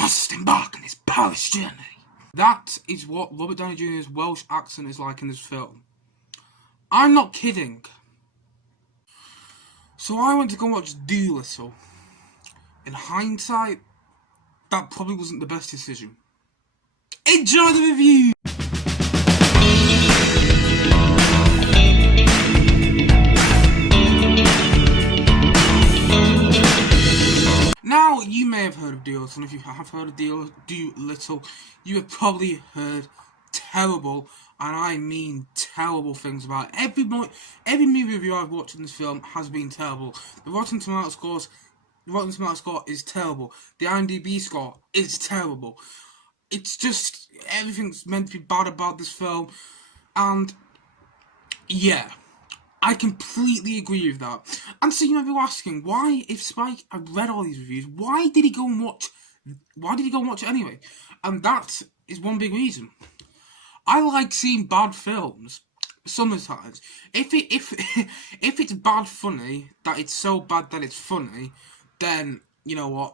must embark on this perilous journey. That is what Robert Downey Jr.'s Welsh accent is like in this film. I'm not kidding. So I went to go watch Dolittle. In hindsight, that probably wasn't the best decision. Enjoy the review! Now, you may have heard of Dolittle, and if you have heard of Dolittle, you have probably heard terrible, and I mean terrible things about it. Every movie review I've watched in this film has been terrible. The Rotten Tomato score is terrible. The IMDb score is terrible. It's just, everything's meant to be bad about this film, and yeah. I completely agree with that. And so you might be asking, why, if Spike had read all these reviews, why did he go and watch it anyway? And that is one big reason. I like seeing bad films sometimes. If it's bad funny, that it's so bad that it's funny, then you know what,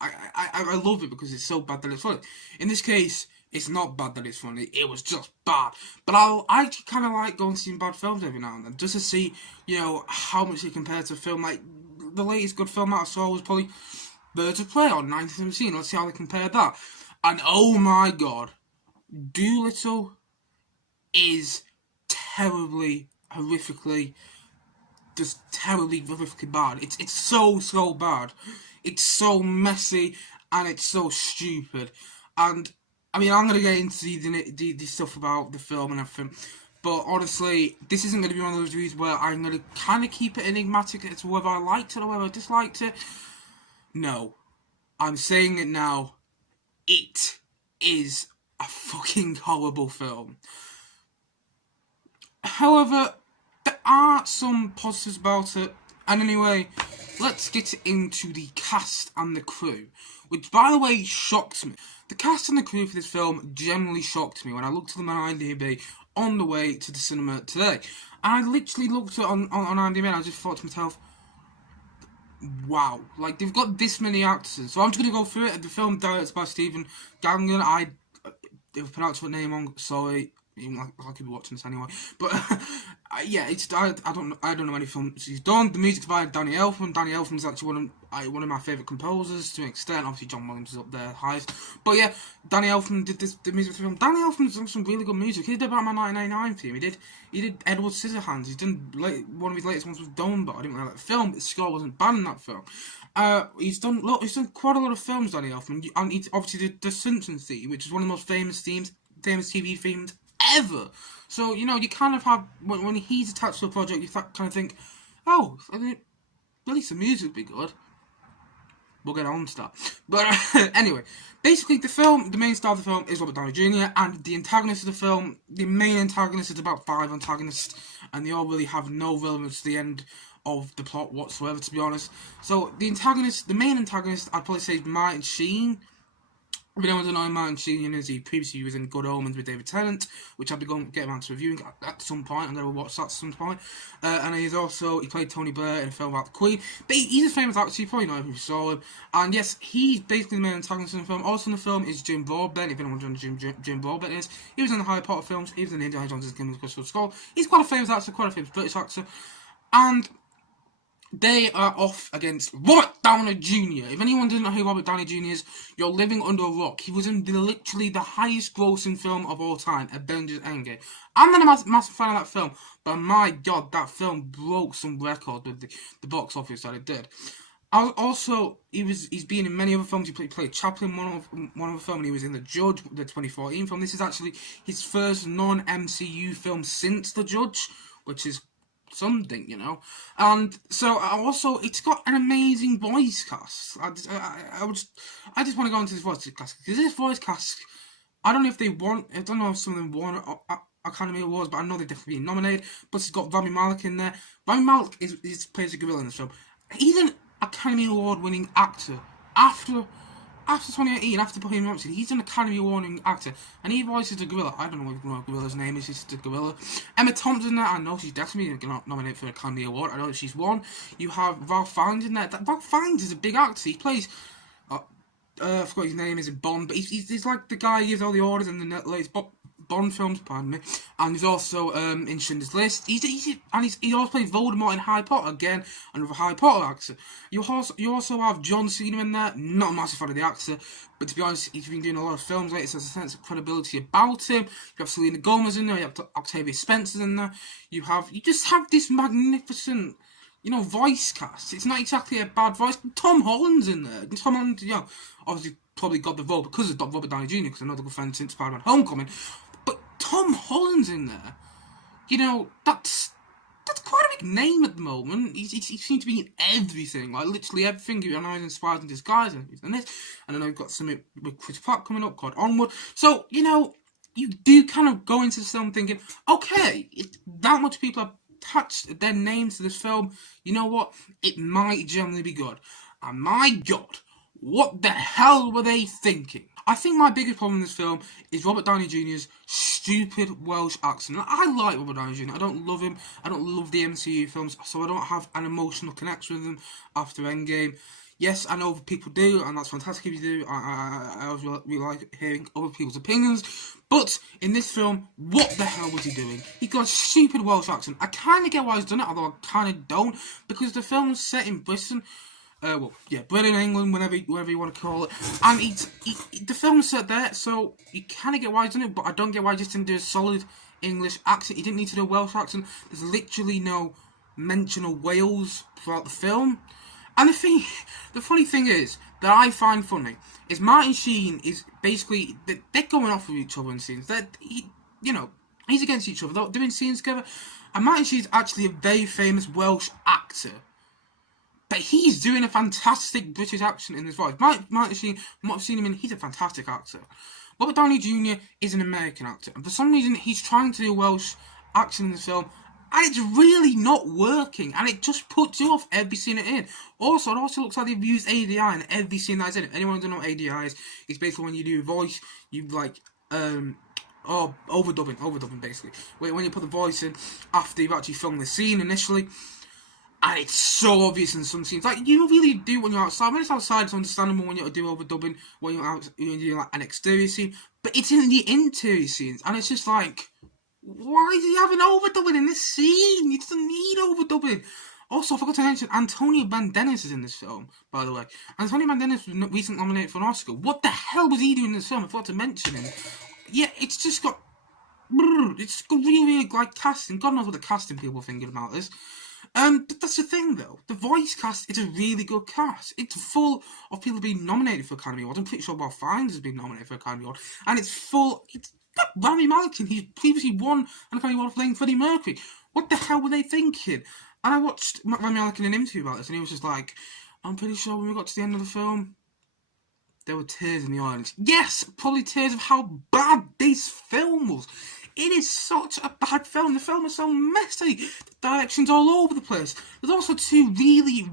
I love it because it's so bad that it's funny. In this case, it's not bad that it's funny, it was just bad. But I actually kind of like going to see bad films every now and then, just to see, you know, how much it compares to a film. Like, the latest good film I saw was probably Birds of Prey on 1917. Let's see how they compare that. And oh my god, Dolittle is terribly, horrifically bad. It's so bad. It's so messy, and it's so stupid. And I mean, I'm going to get into the stuff about the film and everything, but honestly, this isn't going to be one of those reviews where I'm going to kind of keep it enigmatic as to whether I liked it or whether I disliked it. No. I'm saying it now. It is a fucking horrible film. However, there are some positives about it, and anyway, let's get into the cast and the crew, which, by the way, shocked me. The cast and the crew for this film generally shocked me when I looked at them on IMDb on the way to the cinema today. And I literally looked at it on IMDb and I just thought to myself, wow, like, they've got this many actors. So I'm just going to go through it. The film directed by Stephen Gaghan. If I pronounce your name wrong, sorry. I could be watching this anyway, but yeah, I don't know any films he's done. The music's by Danny Elfman. Danny Elfman's actually one of my favourite composers to an extent. Obviously, John Williams is up there highest, but yeah, Danny Elfman did the music for the film. Danny Elfman's done some really good music. He did Batman 1999 theme. He did Edward Scissorhands. He's done one of his latest ones was Dawn, I didn't like that film. The score wasn't bad in that film. He's done quite a lot of films, Danny Elfman, and he obviously did the Simpsons theme, which is one of the most famous TV themes ever. So, you know, you kind of have, when he's attached to a project, you kind of think, oh, at least the music would be good. We'll get on to that. But anyway, basically the main star of the film is Robert Downey Jr. and the antagonist of the film, the main antagonist is about 5 antagonists, and they all really have no relevance to the end of the plot whatsoever, to be honest. So the main antagonist, I'd probably say is Martin Sheen. If anyone doesn't know Martin Sheen is, he previously was in Good Omens with David Tennant, which I'll be going to get around to reviewing at some point. I'm going to watch that at some point. And he played Tony Blair in a film about the Queen. But he's a famous actor, you probably know if you saw him. And yes, he's basically the main antagonist in the film. Also in the film is Jim Broadbent, if anyone knows who Jim Broadbent is. He was in the Harry Potter films, he was in Indiana Jones' Kingdom of the Crystal Skull. He's quite a famous actor, quite a famous British actor. And they are off against Robert Downey Jr. If anyone doesn't know who Robert Downey Jr. is, you're living under a rock. He was in literally the highest grossing film of all time, Avengers Endgame. I'm not a massive fan of that film, but my god, that film broke some record with the box office that it did. He's been in many other films. He played Chaplin, one of the film, and he was in The Judge, the 2014 film. This is actually his first non-MCU film since The Judge, which is something, you know. And so it's got an amazing voice cast. I just want to go into this voice cast, because this voice cast, I don't know if some of them won Academy Awards, but I know they're definitely being nominated. But it's got Rami Malek in there. Rami Malek plays a gorilla in this film. He's an Academy Award winning actor. After 2018, after Bohemian Rhapsody, he's an Academy Award-winning actor, and he voices the gorilla. I don't know what gorilla's name is, it's the gorilla. Emma Thompson in there, I know she's definitely nominated for an Academy Award, I know she's won. You have Ralph Fiennes in there. Ralph Fiennes is a big actor, he plays I forgot his name is in Bond, but he's like the guy who gives all the orders in the latest Bond films, pardon me, and he's also in Schindler's List. He also plays Voldemort in Harry Potter, again, another Harry Potter actor. You also have John Cena in there, not a massive fan of the actor, but to be honest, he's been doing a lot of films lately, so there's a sense of credibility about him. You have Selena Gomez in there, you have Octavia Spencer in there, you just have this magnificent, voice cast. It's not exactly a bad voice. Tom Holland's in there. Tom Holland, obviously probably got the role because of Robert Downey Jr., because I know they're good friends since Spider-Man Homecoming. But Tom Holland's in there. That's quite a big name at the moment. He seems to be in everything, like literally everything. I know he's in Spies in Disguise and this, and I know we've got something with Chris Pratt coming up called Onward. So, you do kind of go into the film thinking, okay, that much people have attached their names to this film, you know what? It might generally be good. And my God, what the hell were they thinking? I think my biggest problem in this film is Robert Downey Jr.'s stupid Welsh accent. I like Robert Downey Jr. I don't love him. I don't love the MCU films, so I don't have an emotional connection with him after Endgame. Yes, I know people do, and that's fantastic if you do. I always really like hearing other people's opinions. But in this film, what the hell was he doing? He got a stupid Welsh accent. I kind of get why he's done it, although I kind of don't, because the film is set in Britain. Britain, England, whatever you want to call it. And the film is set there, so you kind of get why he's done it, but I don't get why he just didn't do a solid English accent. He didn't need to do a Welsh accent. There's literally no mention of Wales throughout the film. And the funny thing is, that I find funny, is Martin Sheen is basically, they're going off with each other in scenes. He's against each other, they're doing scenes together. And Martin Sheen's actually a very famous Welsh actor. But he's doing a fantastic British accent in this voice. Martin Sheen, from what I've seen him in, he's a fantastic actor. Robert Downey Jr. is an American actor. And for some reason, he's trying to do a Welsh accent in this film. And it's really not working. And it just puts you off every scene it's in. Also, it also looks like they've used ADI in every scene that's in it. Anyone who doesn't know what ADI is, it's basically when you do a voice, you overdubbing basically. When you put the voice in after you've actually filmed the scene initially. And it's so obvious in some scenes. Like, you really do when you're outside. When it's outside, it's understandable when you do overdubbing, when you're out, you do like an exterior scene. But it's in the interior scenes. And it's just like, why is he having overdubbing in this scene? He doesn't need overdubbing. Also, I forgot to mention, Antonia Banderas is in this film, by the way. Antonia Banderas was recently nominated for an Oscar. What the hell was he doing in this film? I forgot to mention him. Yeah, it's just got really, really like casting. God knows what the casting people are thinking about this. But that's the thing, though. The voice cast is a really good cast. It's full of people being nominated for Academy Awards. I'm pretty sure Bob Fiennes has been nominated for Academy Awards. And it's got Rami Malek in. He's previously won an Academy Award for playing Freddie Mercury. What the hell were they thinking? And I watched Rami Malek in an interview about this, and he was just like, I'm pretty sure when we got to the end of the film, there were tears in the audience. Yes, probably tears of how bad this film was. It is such a bad film. The film is so messy. The direction's all over the place. There's also two really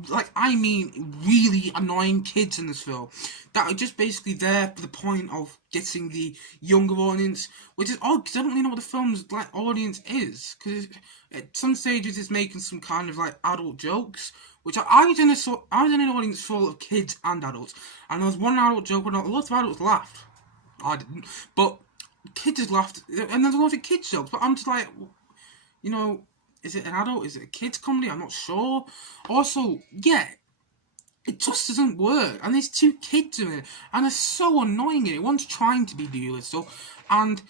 annoying kids in this film that are just basically there for the point of getting the younger audience, which is odd because I don't really know what the film's audience is. Because at some stages it's making some kind of adult jokes, which I was in an audience full of kids and adults, and there was one adult joke where lots of adults laughed. I didn't, but kids just laughed, and there's a lot of kids jokes, but I'm just like, is it an adult? Is it a kids comedy? I'm not sure. Also, yeah, it just doesn't work, and there's two kids in it, and they're so annoying in it. One's trying to be Dolittle, and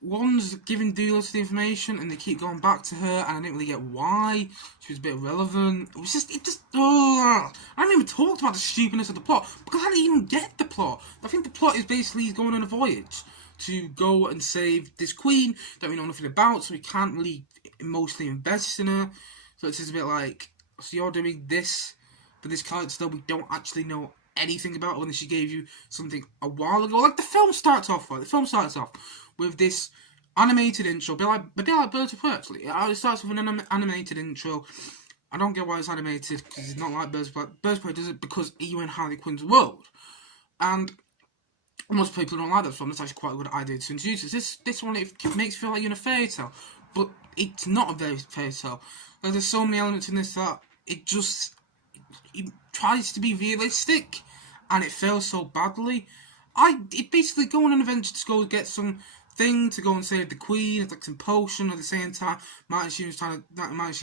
one's giving Dolittle the information, and they keep going back to her, and I didn't really get why. She was a bit irrelevant. I haven't even talked about the stupidness of the plot, because I didn't even get the plot. I think the plot is basically he's going on a voyage to go and save this queen that we know nothing about, so we can't really emotionally invest in her. So it's just a bit like, so you're doing this for this character that we don't actually know anything about, when she gave you something a while ago. The film starts off with this animated intro, a bit like Birds of Prey, actually. It starts with an animated intro. I don't get why it's animated, because it's not like Birds of Prey. Birds of Prey does it because you're in Harley Quinn's world. And most people don't like that film. It's actually quite a good idea to introduce it. This one, it makes you feel like you're in a fairy tale. But it's not a very fairy tale. There's so many elements in this that it tries to be realistic. and it fails so badly. It basically go on an adventure to go get some thing to go and save the Queen. It's like some potion. At the same time, Martin Sheen's character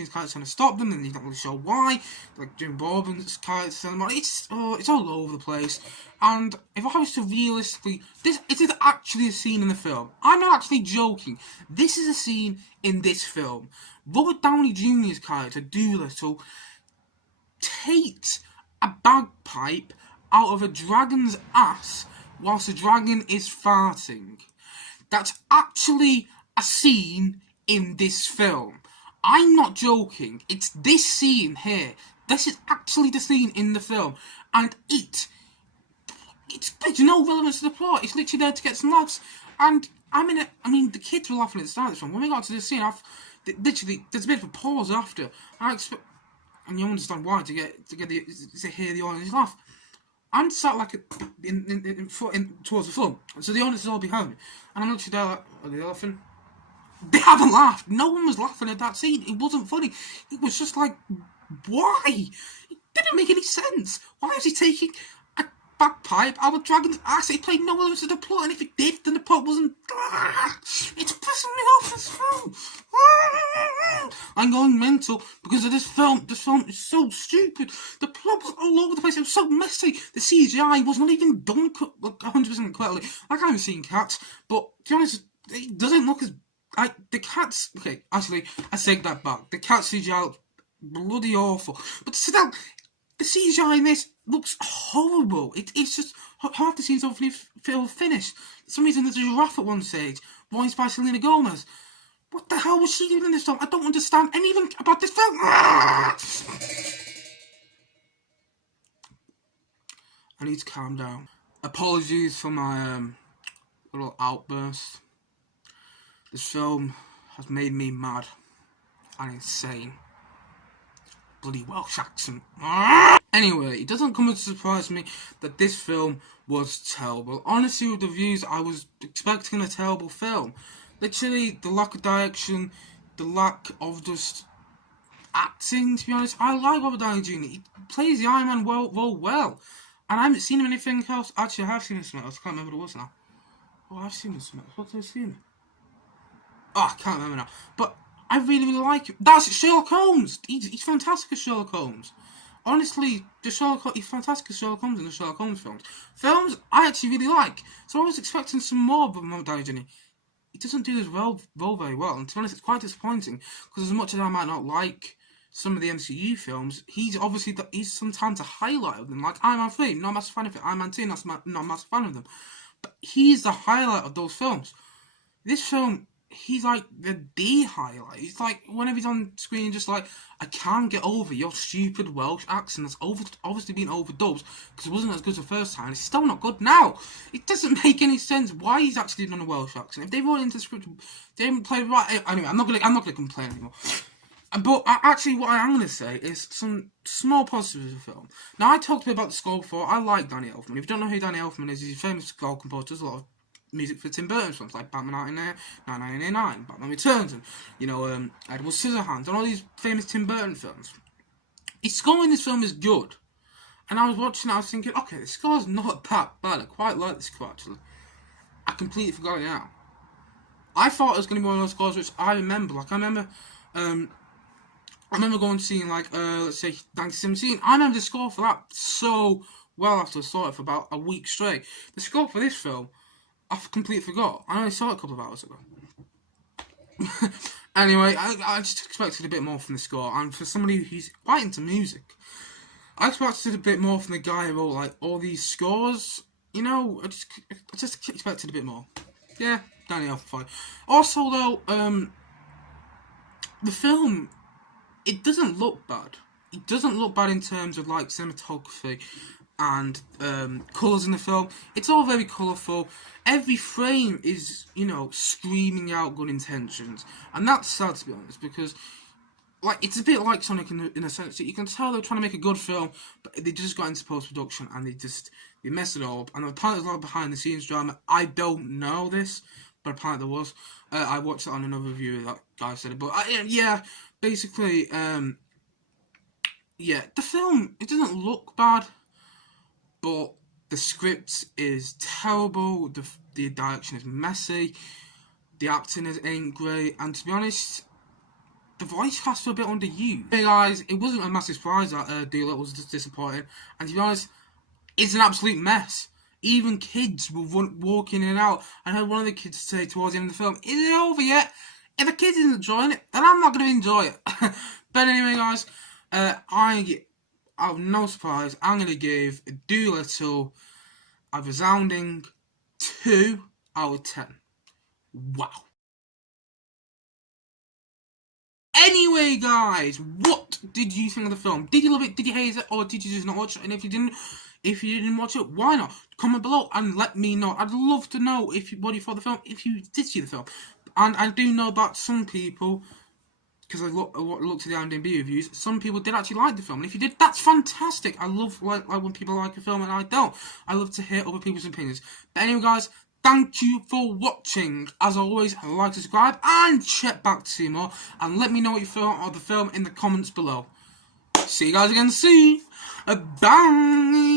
trying to stop them, and he's not really sure why. Like Jim Broadbent's character telling him, it's all over the place. And if I was to realistically, it is actually a scene in the film. I'm not actually joking. This is a scene in this film. Robert Downey Jr.'s character Dolittle takes a bagpipe out of a dragon's ass whilst the dragon is farting. That's actually a scene in this film. I'm not joking. It's this scene here. This is actually the scene in the film. And it's no relevance to the plot. It's literally there to get some laughs. And the kids were laughing at the start of this film. When we got to this scene, literally, there's a bit of a pause after. And you understand why, to hear the audience laugh. I'm sat like towards the front, so the audience is all behind me, and I'm literally there like, are they laughing? They haven't laughed. No one was laughing at that scene. It wasn't funny. It was just like, why? It didn't make any sense. Why is he taking a bagpipe out of Dragon's ass? It played no relevance to the plot, and if it did, then the plot wasn't. It's pissing me off, this film. I'm going mental because of this film. This film is so stupid. The plot was all over the place. It was so messy. The CGI was not even done 100% correctly. I haven't seen Cats, but to be honest, it doesn't look as. The Cats. Okay, actually, I take that back. The Cats CGI looks bloody awful. But still, the CGI in this looks horrible. It's just half the scenes don't feel finished. For some reason, there's a giraffe at one stage, voiced by Selena Gomez. What the hell was she doing in this film? I don't understand anything about this film. I need to calm down. Apologies for my little outburst. This film has made me mad and insane. Bloody Welsh accent. Anyway, it doesn't come as a surprise to me that this film was terrible. Honestly, with the reviews, I was expecting a terrible film. Literally, the lack of direction, the lack of just acting, to be honest. I like Robert Downey Jr. He plays the Iron Man well. And I haven't seen him in anything else. Actually, I have seen him somewhere else. I can't remember what it was now. Oh, I've seen him somewhere else. What did I see him? Oh, I can't remember now. But I really like him. That's Sherlock Holmes. He's fantastic as Sherlock Holmes. Honestly, he's fantastic as Sherlock Holmes in the Sherlock Holmes films. Films I actually really like. So I was expecting some more from Robert Downey Jr. He doesn't do this very well. And to be honest, it's quite disappointing. Because as much as I might not like some of the MCU films, he's sometimes a highlight of them. Like Iron Man 3, not a massive fan of it. Iron Man 2, not a massive fan of them. But he's the highlight of those films. This film, he's like the highlight. He's like, whenever he's on screen, just like, I can't get over your stupid Welsh accent that's obviously been overdubbed because it wasn't as good the first time. It's still not good now. It doesn't make any sense why he's actually done a Welsh accent. If they wrote into the script, they haven't played right. Anyway, I'm not gonna complain anymore. But actually, what I am going to say is some small positives of the film. Now, I talked a bit about the score before. I like Danny Elfman. If you don't know who Danny Elfman is, he's a famous score composer. Does a lot of music for Tim Burton's films, like Batman 1989, Batman Returns, and, Edward Scissorhands, and all these famous Tim Burton films. His score in this film is good. And I was watching it, I was thinking, okay, the score's not that bad. I quite like the score, actually. I completely forgot it now. I thought it was going to be one of those scores which I remember. Like, I remember going to see, let's say, 1917. I remember the score for that so well after I saw it for about a week straight. The score for this film, I completely forgot. I only saw it a couple of hours ago. Anyway, I just expected a bit more from the score. And for somebody who's quite into music, I expected a bit more from the guy who wrote, like, all these scores. I just expected a bit more. Yeah, Danny Elfman. Also, though, the film, it doesn't look bad. It doesn't look bad in terms of, like, cinematography and colours in the film. It's all very colourful. Every frame is, screaming out good intentions. And that's sad, to be honest, because, like, it's a bit like Sonic in a sense that you can tell they're trying to make a good film, but they just got into post-production and they messed it all up. And apparently there's a lot of behind-the-scenes drama. I don't know this, but apparently there was. I watched it on another review, that guy said it. But, basically, the film, it doesn't look bad, but The script is terrible. The direction is messy. The acting ain't great. And to be honest, the voice cast were a bit underused. Hey guys, it wasn't a massive surprise that Dolittle was just disappointing. And to be honest, it's an absolute mess. Even kids were walking in and out. I heard one of the kids say towards the end of the film, "Is it over yet? If a kid isn't enjoying it, then I'm not going to enjoy it." But anyway, guys, I'm no surprise. I'm going to give Dolittle a resounding 2 out of 10. Wow. Anyway, guys, what did you think of the film? Did you love it? Did you hate it? Or did you just not watch it? And if you didn't watch it, why not? Comment below and let me know. I'd love to know what you thought of the film, if you did see the film. And I do know that some people, because I looked at the IMDb reviews, some people did actually like the film. And if you did, that's fantastic. I love like when people like a film and I don't. I love to hear other people's opinions. But anyway, guys, thank you for watching. As always, like, subscribe, and check back to see more. And let me know what you thought of the film in the comments below. See you guys again soon. Bye.